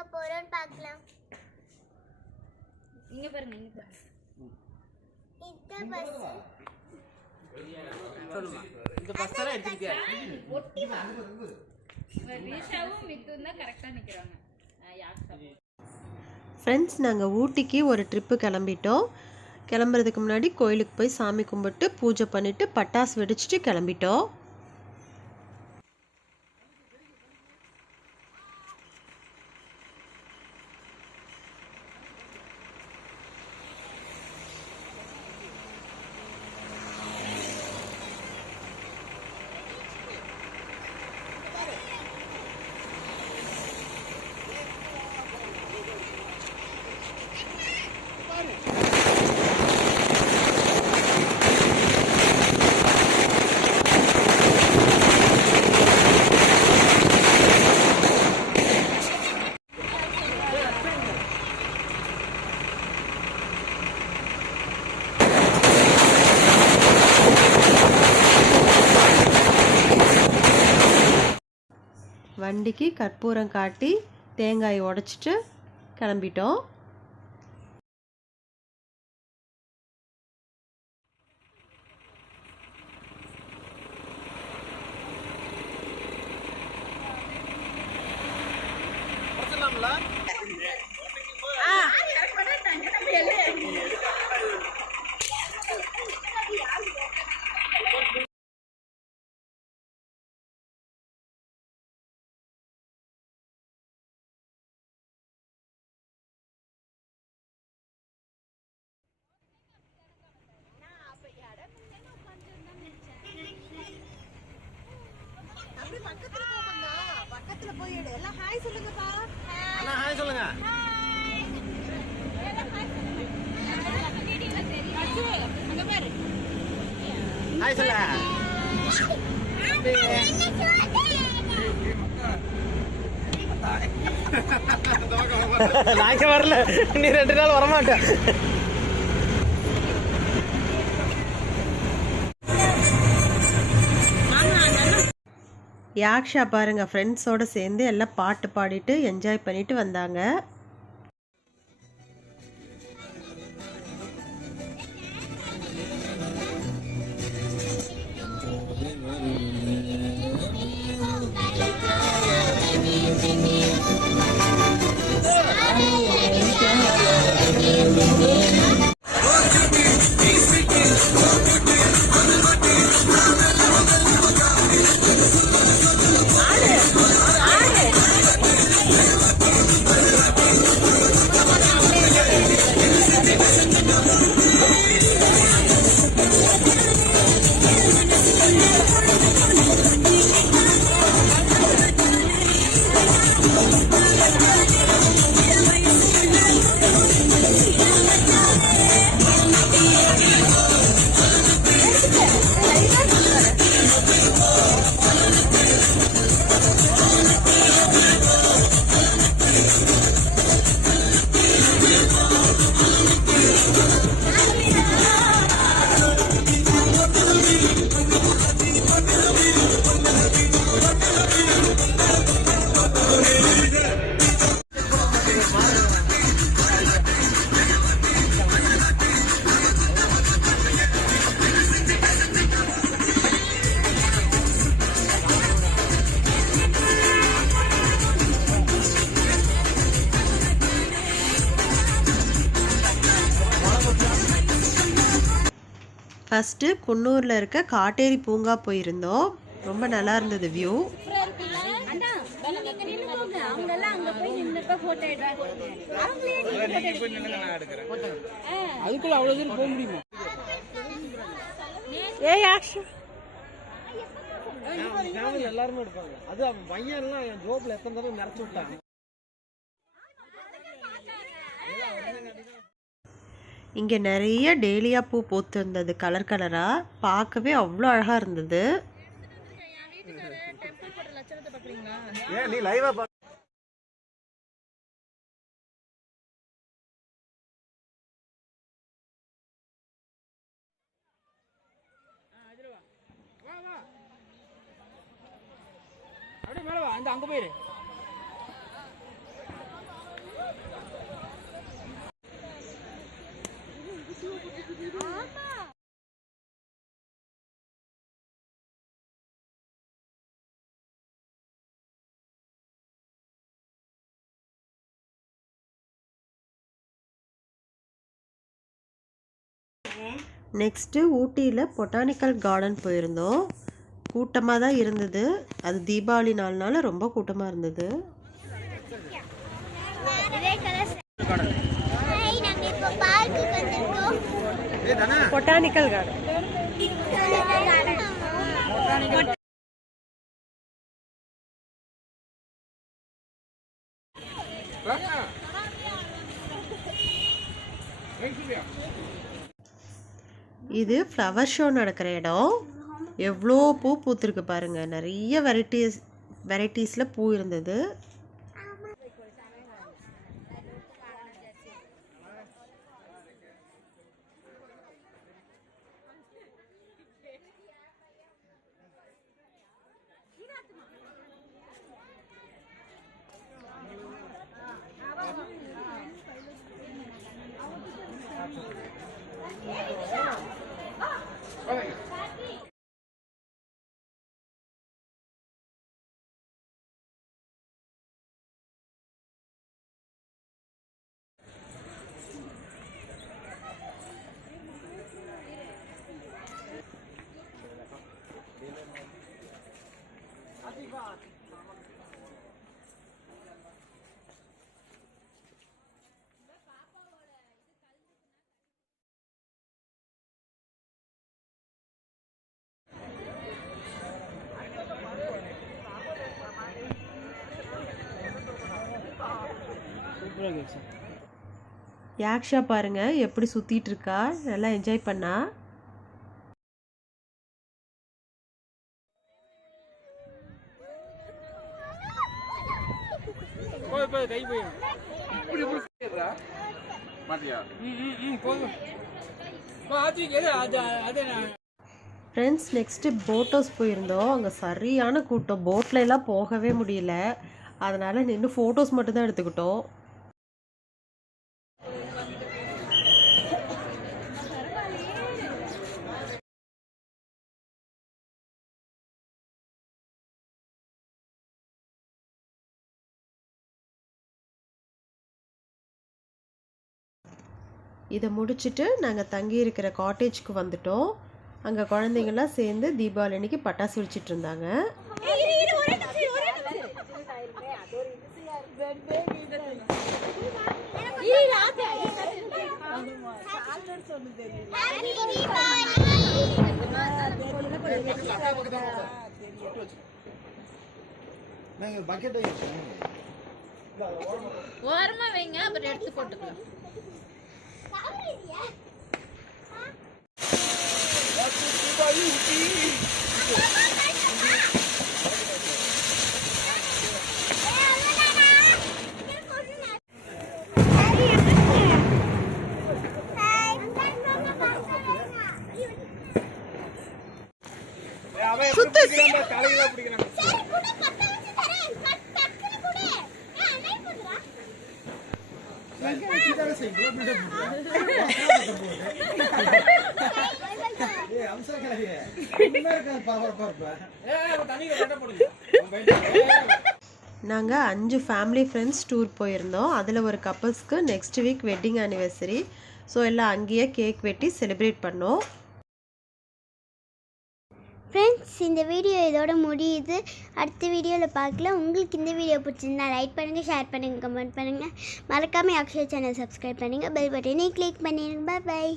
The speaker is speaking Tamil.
எங்க போறோம்னு பார்க்கலாம். இங்க பாருங்க, இங்க பாருங்க. இந்த பஸ் சொல்லுமா, இந்த பஸ் எல்லாம் எடுத்துக்கிட்டியா? ஒட்டி வா. ரீஷாவும் மித்தும் தான் கரெக்டா நிக்கறாங்க. ஃப்ரெண்ட்ஸ், நாங்கள் ஊட்டிக்கு ஒரு ட்ரிப்பு கிளம்பிட்டோம். கிளம்புறதுக்கு முன்னாடி கோயிலுக்கு போய் சாமி கும்பிட்டு பூஜை பண்ணிவிட்டு பட்டாசு வெடிச்சிட்டு கிளம்பிட்டோம். வண்டிக்கு கற்பூரம் காட்டி தேங்காய் உடைச்சிட்டு கிளம்பிட்டோம். பக்கத்துல போய் எல்லாம் ஹாய் சொல்லுங்கப்பா. அண்ணா ஹாய் சொல்லுங்க. ஹாய் சொல்லுங்க. நாங்க வரல, நீ 2 நாள் வரமாட்டேன். யாக்ஷா பாருங்க, ஃப்ரெண்ட்ஸோடு சேர்ந்து எல்லாம் பாட்டு பாடிட்டு என்ஜாய் பண்ணிட்டு வந்தாங்க. ஃபஸ்ட்டு குன்னூரில் இருக்க காட்டேரி பூங்கா போயிருந்தோம். ரொம்ப நல்லா இருந்தது வியூ. அதுக்குள்ள அவ்வளவு தூரம் போக முடியுமா? எல்லாருமே எடுப்பாங்க. அது பையன் எல்லாம் என் ஜோப்ல எத்தனை தடவை நிறச்சு விட்டாங்க. இங்கே நிறைய டேலியா பூ பூத்து இருந்தது, கலர் கலராக. பார்க்கவே அவ்வளோ அழகாக இருந்தது. நீ லைவா அப்படியே மேல வா, அங்க போயிரு. நெக்ஸ்ட்டு ஊட்டியில் பொட்டானிக்கல் கார்டன் போயிருந்தோம். கூட்டமாக தான் இருந்தது. அது தீபாவளி நாள்னால ரொம்ப கூட்டமாக இருந்தது. Botanical garden. இது ஃப்ளவர் ஷோ நடக்கிற இடம். எவ்வளோ பூ பூத்துருக்கு பாருங்க. நிறைய வெரைட்டிஸில் பூ இருந்தது. யாக்ஷா பாருங்க எப்படி சுத்திட்டு இருக்கா. நல்லா என்ஜாய் பண்ணா. ஃப்ரெண்ட்ஸ், நெக்ஸ்ட்டு போட் ஹவுஸ் போயிருந்தோம். அங்கே சரியான கூட்டம். போட்டில் எல்லாம் போகவே முடியல. அதனால் நின்று ஃபோட்டோஸ் மட்டும்தான் எடுத்துக்கிட்டோம். இதை முடிச்சுட்டு நாங்கள் தங்கி இருக்கிற காட்டேஜ்க்கு வந்துட்டோம். அங்கே குழந்தைங்கள்லாம் சேர்ந்து தீபாவளி அன்னைக்கு பட்டாசு வெடிச்சிட்டு இருந்தாங்க. ஓரமா வைங்க, அப்புறம் எடுத்து போட்டுக்கலாம். நாங்கள் 5 ஃபேமிலி ஃப்ரெண்ட்ஸ் டூர் போயிருந்தோம். அதில் ஒரு கப்புள்ஸ்க்கு next week wedding anniversary. So எல்லாம் அங்கேயே கேக் வெட்டி செலிப்ரேட் பண்ணோம். ஃப்ரெண்ட்ஸ், இந்த வீடியோ இதோட முடியுது. அடுத்த வீடியோவில் பார்க்கலாம். உங்களுக்கு இந்த வீடியோ பிடிச்சிருந்தா லைக் பண்ணுங்கள், ஷேர் பண்ணுங்கள், கமெண்ட் பண்ணுங்கள். மறக்காமல் அக்ஷயா சேனல் சப்ஸ்கிரைப் பண்ணுங்கள். பெல் பட்டனை கிளிக் பண்ணிடுங்க. பாய்.